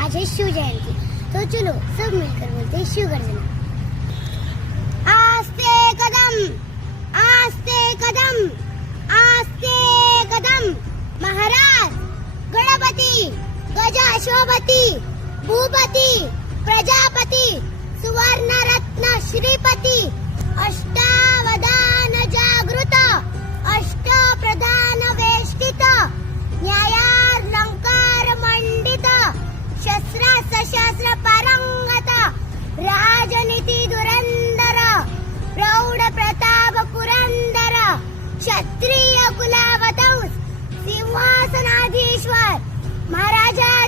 आज है शिव जयंती, तो चलो सब मिलकर बोलते हैं शिव गर्जना। आस्ते कदम, आस्ते कदम, आस्ते कदम, महाराज गणपती गजाश्वपती भूपती प्रजापती सुवर्ण रत्न श्रीपती अष्टावधान जागृत अष्ट प्रधान वेष्टित न्यायालंकार मंडित शस्त्र सशस्त्र पारंगत राजनीति धुरंधर प्रौढ प्रताप पुरंदर क्षत्रिय कुलावतंस सिंहासनाधीश्वर महाराजा